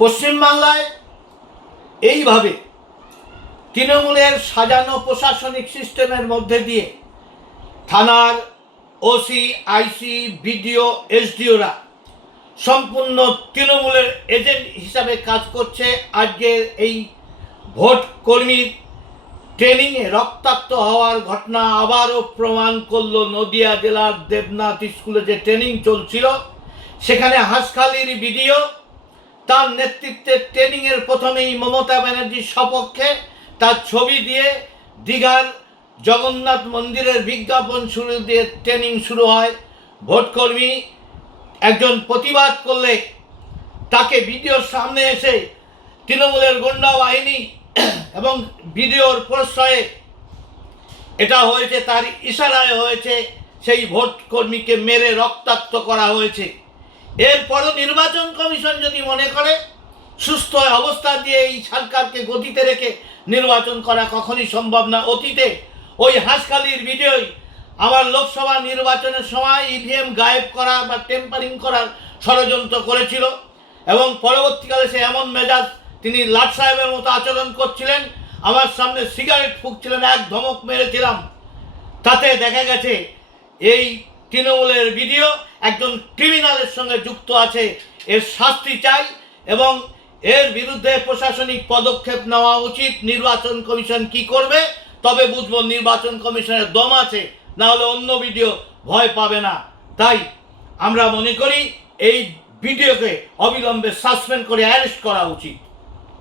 পশ্চিমবাংলায় এইভাবে তৃণমূলের সাজানো প্রশাসনিক সিস্টেমের মধ্যে দিয়ে থানার ওসি, আইসি, বিডিও, এসডিওরা সম্পূর্ণ তৃণমূলের এজেন্ট হিসাবে কাজ করছে। আজকের এই ভোট কর্মীর ট্রেনিংয়ে রক্তাক্ত হওয়ার ঘটনা আবারও প্রমাণ করল। নদিয়া জেলার দেবনাথ স্কুলে যে ট্রেনিং চলছিল, সেখানে হাঁসখালির বিডিও তার নেতৃত্বে ট্রেনিংয়ের প্রথমেই মমতা ব্যানার্জির সপক্ষে তার ছবি দিয়ে দীঘার জগন্নাথ মন্দিরের বিজ্ঞাপন শুরু দিয়ে ট্রেনিং শুরু হয়। ভোটকর্মী একজন প্রতিবাদ করলে তাকে ভিডিওর সামনে এসে তৃণমূলের গুন্ডা বাহিনী এবং ভিডিওর প্রশ্রয়ে এটা হয়েছে, তার ইশারায় হয়েছে, সেই ভোট কর্মীকে মেরে রক্তাক্ত করা হয়েছে। এরপরও নির্বাচন কমিশন যদি মনে করে সুস্থ অবস্থা দিয়ে এই সরকারকে গতিতে রেখে নির্বাচন করা কখনই সম্ভব না। অতীতে ওই হাঁসখালির ভিডিওই আমার লোকসভা নির্বাচনের সময় ইভিএম গায়েব করা বা টেম্পারিং করার ষড়যন্ত্র করেছিল এবং পরবর্তীকালে সে এমন মেজাজ, তিনি লাট সাহেবের মতো আচরণ করছিলেন, আমার সামনে সিগারেট ফুঁকছিলেন, এক ধমক মেরেছিলাম। তাতে দেখা গেছে এই তৃণমূলের ভিডিও একজন ক্রিমিনালের সঙ্গে যুক্ত আছে। এর শাস্তি চাই এবং এর বিরুদ্ধে প্রশাসনিক পদক্ষেপ নেওয়া উচিত। নির্বাচন কমিশন কি করবে তবে বুঝবো নির্বাচন কমিশনের দম আছে, না হলে অন্য ভিডিও ভয় পাবে না। তাই আমরা মনে করি এই ভিডিওকে অবিলম্বে সাসপেন্ড করে অ্যারেস্ট করা উচিত।